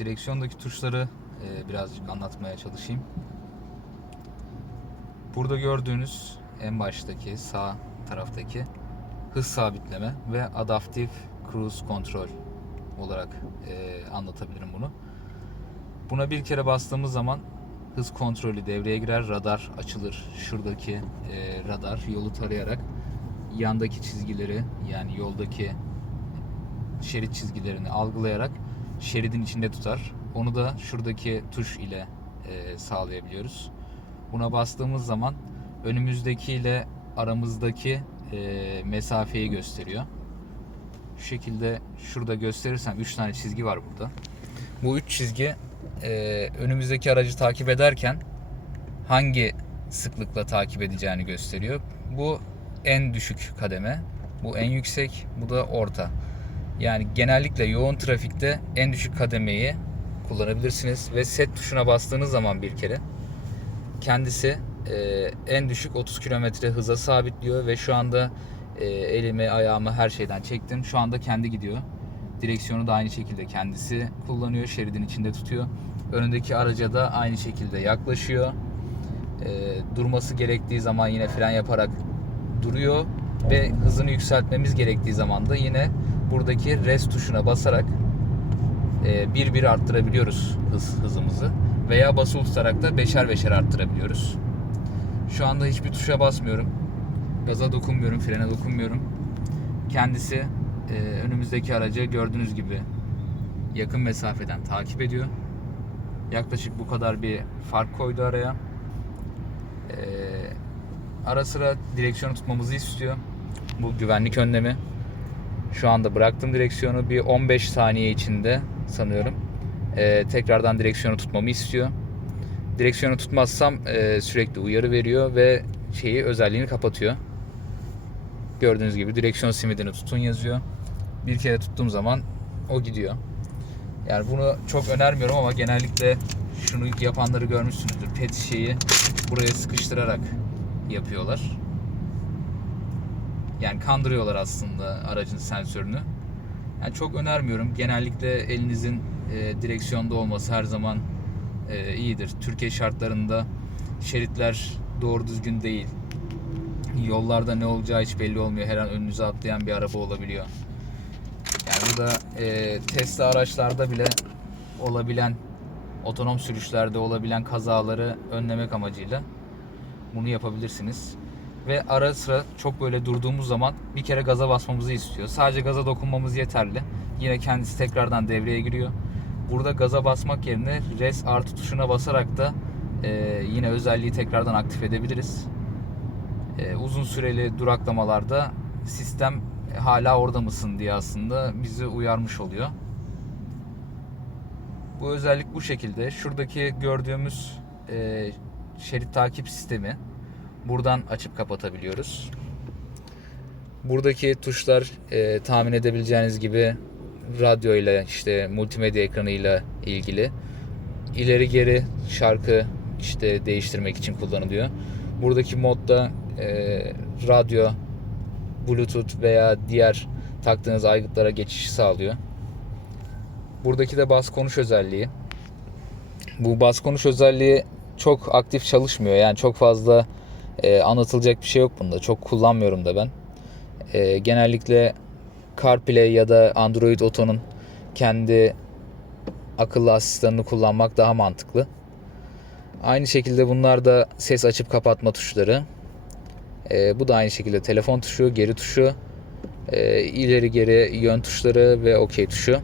direksiyondaki tuşları e, birazcık anlatmaya çalışayım. Burada gördüğünüz en baştaki sağ taraftaki hız sabitleme ve adaptif cruise control olarak e, anlatabilirim bunu. Buna bir kere bastığımız zaman hız kontrolü devreye girer, radar açılır. Şuradaki e, radar yolu tarayarak yandaki çizgileri yani yoldaki şerit çizgilerini algılayarak şeridin içinde tutar. Onu da şuradaki tuş ile e, sağlayabiliyoruz. Buna bastığımız zaman önümüzdeki ile aramızdaki e, mesafeyi gösteriyor. Şu şekilde şurada gösterirsem 3 tane çizgi var burada. Bu 3 çizgi e, önümüzdeki aracı takip ederken hangi sıklıkla takip edeceğini gösteriyor. Bu en düşük kademe, bu en yüksek, bu da orta. Yani genellikle yoğun trafikte en düşük kademeyi kullanabilirsiniz ve set tuşuna bastığınız zaman bir kere kendisi e, en düşük 30 km hıza sabitliyor ve şu anda e, elimi, ayağımı her şeyden çektim. Şu anda kendi gidiyor. Direksiyonu da aynı şekilde kendisi kullanıyor. Şeridin içinde tutuyor. Önündeki araca da aynı şekilde yaklaşıyor. E, durması gerektiği zaman yine fren yaparak duruyor ve hızını yükseltmemiz gerektiği zaman da yine buradaki rest tuşuna basarak e, bir bir arttırabiliyoruz hız hızımızı veya basılı tutarak da beşer beşer arttırabiliyoruz. Şu anda hiçbir tuşa basmıyorum. Gaza dokunmuyorum, frene dokunmuyorum. Kendisi e, önümüzdeki aracı gördüğünüz gibi yakın mesafeden takip ediyor. Yaklaşık bu kadar bir fark koydu araya. E, ara sıra direksiyonu tutmamızı istiyor. Bu güvenlik önlemi. Şu anda bıraktım direksiyonu bir 15 saniye içinde sanıyorum. E, tekrardan direksiyonu tutmamı istiyor. Direksiyonu tutmazsam e, sürekli uyarı veriyor ve şeyi özelliğini kapatıyor. Gördüğünüz gibi direksiyon simidini tutun yazıyor. Bir kere tuttuğum zaman o gidiyor. Yani bunu çok önermiyorum ama genellikle şunu yapanları görmüşsünüzdür. Pet şişeyi buraya sıkıştırarak yapıyorlar. Yani kandırıyorlar aslında aracın sensörünü. Yani çok önermiyorum. Genellikle elinizin e, direksiyonda olması her zaman e, iyidir. Türkiye şartlarında şeritler doğru düzgün değil. Yollarda ne olacağı hiç belli olmuyor. Her an önünüze atlayan bir araba olabiliyor. Yani bu da e, Tesla araçlarda bile olabilen otonom sürüşlerde olabilen kazaları önlemek amacıyla bunu yapabilirsiniz. Ve ara sıra çok böyle durduğumuz zaman bir kere gaza basmamızı istiyor. Sadece gaza dokunmamız yeterli. Yine kendisi tekrardan devreye giriyor. Burada gaza basmak yerine res artı tuşuna basarak da e, yine özelliği tekrardan aktif edebiliriz. E, uzun süreli duraklamalarda sistem hala orada mısın diye aslında bizi uyarmış oluyor. Bu özellik bu şekilde. Şuradaki gördüğümüz e, şerit takip sistemi buradan açıp kapatabiliyoruz. Buradaki tuşlar e, tahmin edebileceğiniz gibi radyo ile işte multimedya ekranıyla ilgili. İleri geri şarkı işte değiştirmek için kullanılıyor. Buradaki modda e, radyo, bluetooth veya diğer taktığınız aygıtlara geçiş sağlıyor. Buradaki de bas konuş özelliği. Bu bas konuş özelliği çok aktif çalışmıyor. Yani çok fazla e, anlatılacak bir şey yok bunda. Çok kullanmıyorum da ben. E, genellikle CarPlay ya da Android Auto'nun kendi akıllı asistanını kullanmak daha mantıklı. Aynı şekilde bunlar da ses açıp kapatma tuşları. E, bu da aynı şekilde telefon tuşu, geri tuşu, e, ileri geri yön tuşları ve OK tuşu.